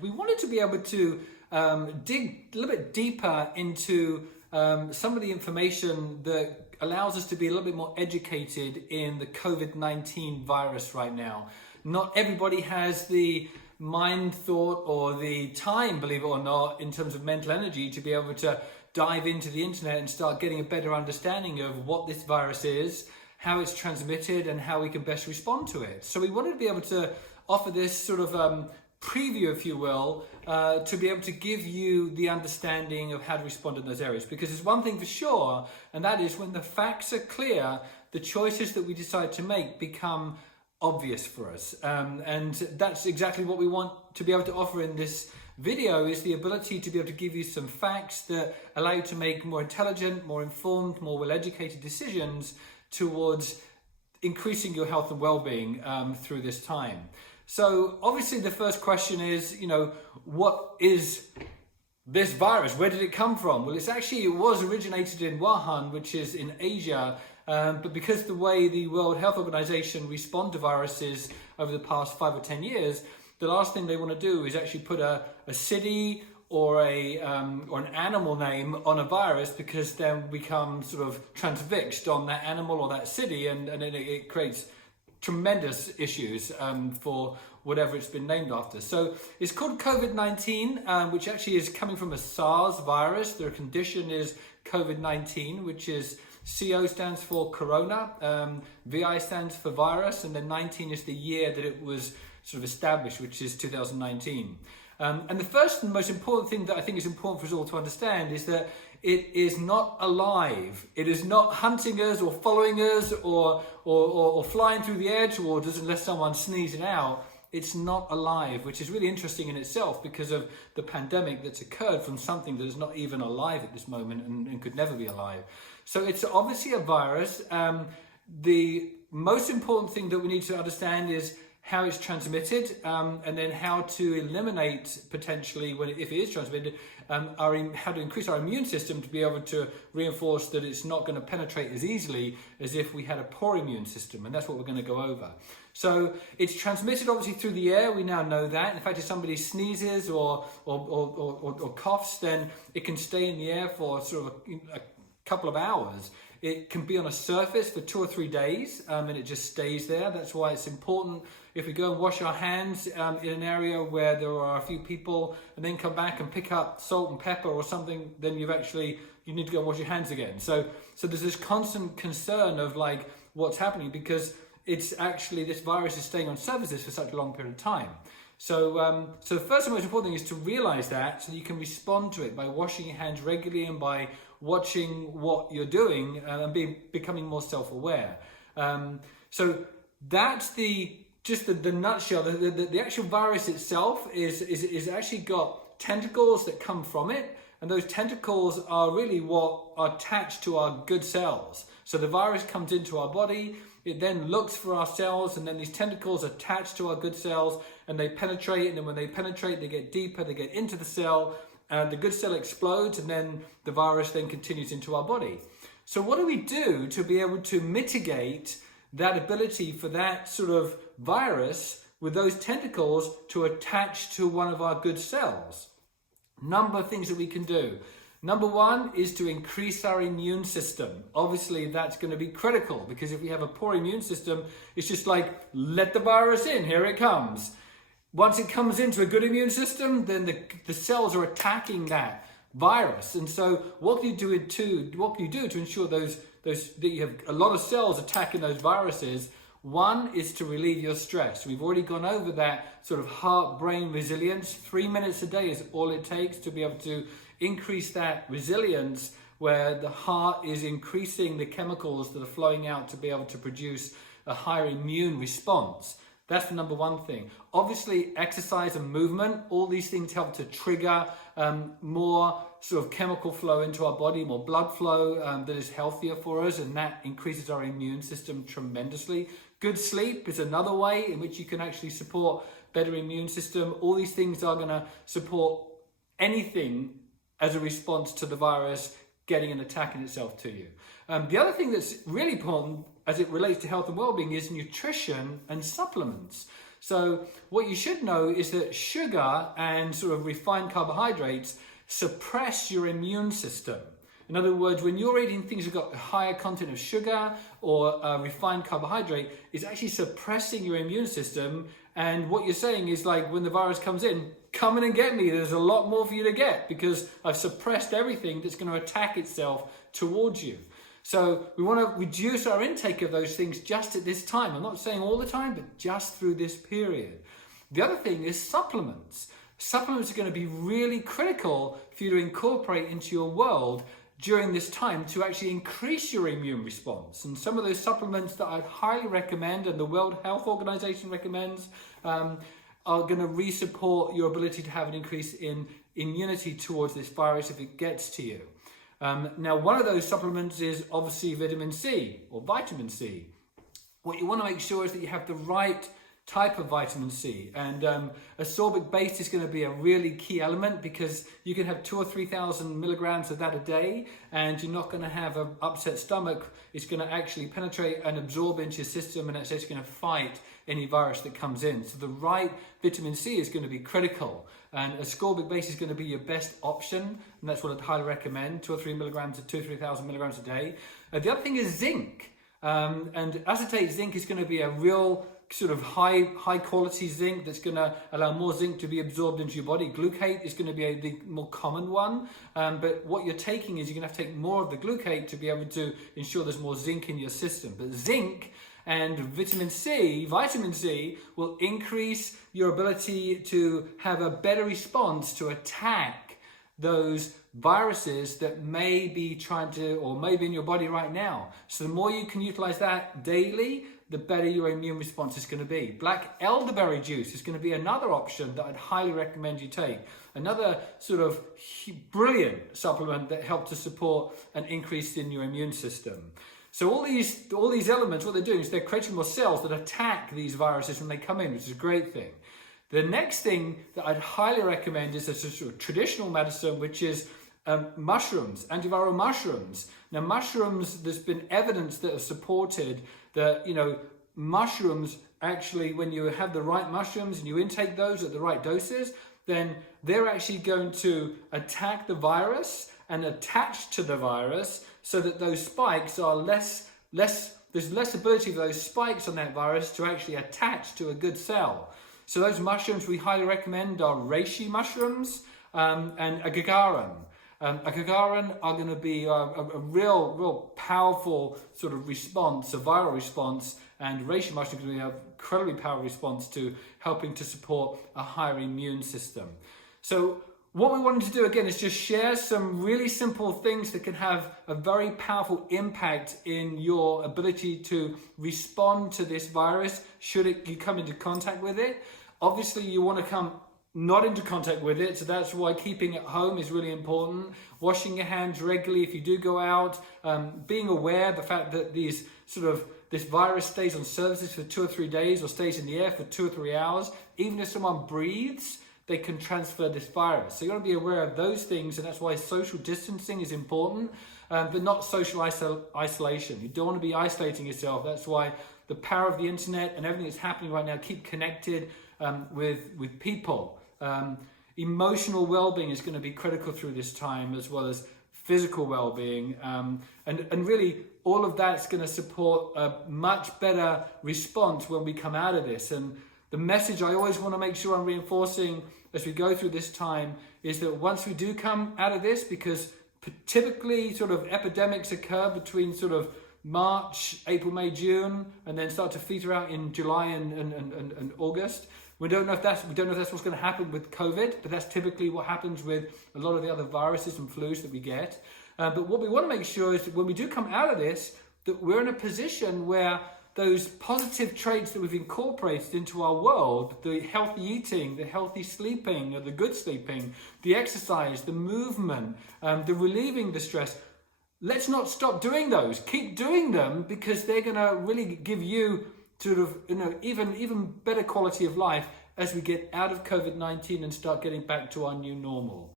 we wanted to be able to dig a little bit deeper into some of the information that allows us to be a little bit more educated in the COVID-19 virus right now. Not everybody has the mind, thought, or the time, believe it or not, in terms of mental energy to be able to dive into the internet and start getting a better understanding of what this virus is, how it's transmitted, and how we can best respond to it. So we wanted to be able to offer this sort of preview, if you will, to be able to give you the understanding of how to respond in those areas. Because there's one thing for sure, and that is when the facts are clear, the choices that we decide to make become obvious for us. And that's exactly what we want to be able to offer in this video, is the ability to be able to give you some facts that allow you to make more intelligent, more informed, more well-educated decisions towards increasing your health and well-being through this time. So obviously the first question is, what is this virus? Where did it come from? Well, it was originated in Wuhan, which is in Asia, but because the way the World Health Organization respond to viruses over the past 5 or 10 years, the last thing they want to do is actually put a city or an animal name on a virus, because then we become sort of transfixed on that animal or that city, and it creates tremendous issues for whatever it's been named after. So it's called COVID-19, which actually is coming from a SARS virus. The condition is COVID-19, which is CO stands for corona, VI stands for virus, and then 19 is the year that it was sort of established, which is 2019. And the first and most important thing that I think is important for us all to understand is that it is not alive. It is not hunting us or following us or flying through the air towards us unless someone sneezes it out. It's not alive, which is really interesting in itself because of the pandemic that's occurred from something that is not even alive at this moment and could never be alive. So it's obviously a virus. The most important thing that we need to understand is how it's transmitted, and then how to eliminate potentially, if it is transmitted, how to increase our immune system to be able to reinforce that it's not going to penetrate as easily as if we had a poor immune system, and that's what we're going to go over. So it's transmitted obviously through the air. We now know that. In fact, if somebody sneezes or coughs, then it can stay in the air for sort of a couple of hours. It can be on a surface for 2 or 3 days, and it just stays there. That's why it's important if we go and wash our hands in an area where there are a few people, and then come back and pick up salt and pepper or something, then you need to go and wash your hands again. So there's this constant concern of like what's happening, because it's actually, this virus is staying on surfaces for such a long period of time. So the first and most important thing is to realize that, so that you can respond to it by washing your hands regularly and by watching what you're doing and becoming more self-aware. So that's the nutshell. The actual virus itself is actually got tentacles that come from it, and those tentacles are really what are attached to our good cells. So the virus comes into our body, it then looks for our cells, and then these tentacles attach to our good cells, and they penetrate, and then when they penetrate, they get deeper, they get into the cell, and the good cell explodes, and then the virus then continues into our body. So what do we do to be able to mitigate that ability for that sort of virus with those tentacles to attach to one of our good cells? Number of things that we can do. Number one is to increase our immune system. Obviously, that's going to be critical, because if we have a poor immune system, it's just like, let the virus in, here it comes. Once it comes into a good immune system, then the cells are attacking that virus. And so what can you do to ensure that you have a lot of cells attacking those viruses? One is to relieve your stress. We've already gone over that sort of heart-brain resilience. 3 minutes a day is all it takes to be able to increase that resilience, where the heart is increasing the chemicals that are flowing out to be able to produce a higher immune response. That's the number one thing. Obviously, exercise and movement, all these things help to trigger more sort of chemical flow into our body, more blood flow that is healthier for us, and that increases our immune system tremendously. Good sleep is another way in which you can actually support better immune system. All these things are going to support anything as a response to the virus getting and attacking itself to you. The other thing that's really important as it relates to health and well-being is nutrition and supplements. So what you should know is that sugar and sort of refined carbohydrates suppress your immune system. In other words, when you're eating things that have got a higher content of sugar or refined carbohydrate, it's actually suppressing your immune system. And what you're saying is like, when the virus comes in, come in and get me. There's a lot more for you to get because I've suppressed everything that's going to attack itself towards you. So we want to reduce our intake of those things just at this time. I'm not saying all the time, but just through this period. The other thing is supplements. Supplements are going to be really critical for you to incorporate into your world during this time to actually increase your immune response. And some of those supplements that I'd highly recommend and the World Health Organization recommends are going to re-support your ability to have an increase in immunity towards this virus if it gets to you. Now, one of those supplements is obviously vitamin C or vitamin C. What you want to make sure is that you have the right type of vitamin C, and ascorbic base is going to be a really key element because you can have 2,000 or 3,000 milligrams of that a day and you're not going to have an upset stomach. It's going to actually penetrate and absorb into your system, and it's actually going to fight any virus that comes in. So the right vitamin C is going to be critical, and ascorbic base is going to be your best option, and that's what I'd highly recommend, 2 or 3 milligrams to 2,000 or 3,000 milligrams a day. The other thing is zinc, and acetate zinc is going to be a real sort of high quality zinc that's going to allow more zinc to be absorbed into your body. Glucate is going to be the more common one, but what you're taking is you're going to have to take more of the glucate to be able to ensure there's more zinc in your system. But zinc and vitamin C will increase your ability to have a better response to attack those viruses that may be trying to, or may be in your body right now. So the more you can utilize that daily, the better your immune response is going to be. Black elderberry juice is going to be another option that I'd highly recommend you take. Another sort of brilliant supplement that helps to support an increase in your immune system. So all these elements, what they're doing is they're creating more cells that attack these viruses when they come in, which is a great thing. The next thing that I'd highly recommend is a sort of traditional medicine, which is mushrooms, antiviral mushrooms. Now, mushrooms, there's been evidence that have supported that, mushrooms actually, when you have the right mushrooms and you intake those at the right doses, then they're actually going to attack the virus and attach to the virus so that those spikes are there's less ability for those spikes on that virus to actually attach to a good cell. So those mushrooms we highly recommend are reishi mushrooms and agagarin. Agagarin are going to be a real powerful sort of response, a viral response, and reishi mushrooms are going to be an incredibly powerful response to helping to support a higher immune system. So what we wanted to do again is just share some really simple things that can have a very powerful impact in your ability to respond to this virus should you come into contact with it. Obviously, you want to come not into contact with it, so that's why keeping at home is really important. Washing your hands regularly if you do go out, being aware of the fact that this virus stays on surfaces for 2 or 3 days or stays in the air for 2 or 3 hours. Even if someone breathes, they can transfer this virus. So you want to be aware of those things, and that's why social distancing is important, but not social isolation. You don't want to be isolating yourself. That's why the power of the internet and everything that's happening right now, keep connected with people. Emotional well-being is going to be critical through this time, as well as physical well-being, and really all of that's going to support a much better response when we come out of this. And the message I always want to make sure I'm reinforcing as we go through this time is that once we do come out of this, because typically sort of epidemics occur between sort of March, April, May, June, and then start to filter out in July and August. We don't know if that's what's going to happen with COVID, but that's typically what happens with a lot of the other viruses and flus that we get. But what we want to make sure is that when we do come out of this, that we're in a position where those positive traits that we've incorporated into our world, the healthy eating, the healthy sleeping, or the good sleeping, the exercise, the movement, the relieving the stress, let's not stop doing those. Keep doing them, because they're going to really give you sort of, even better quality of life as we get out of COVID-19 and start getting back to our new normal.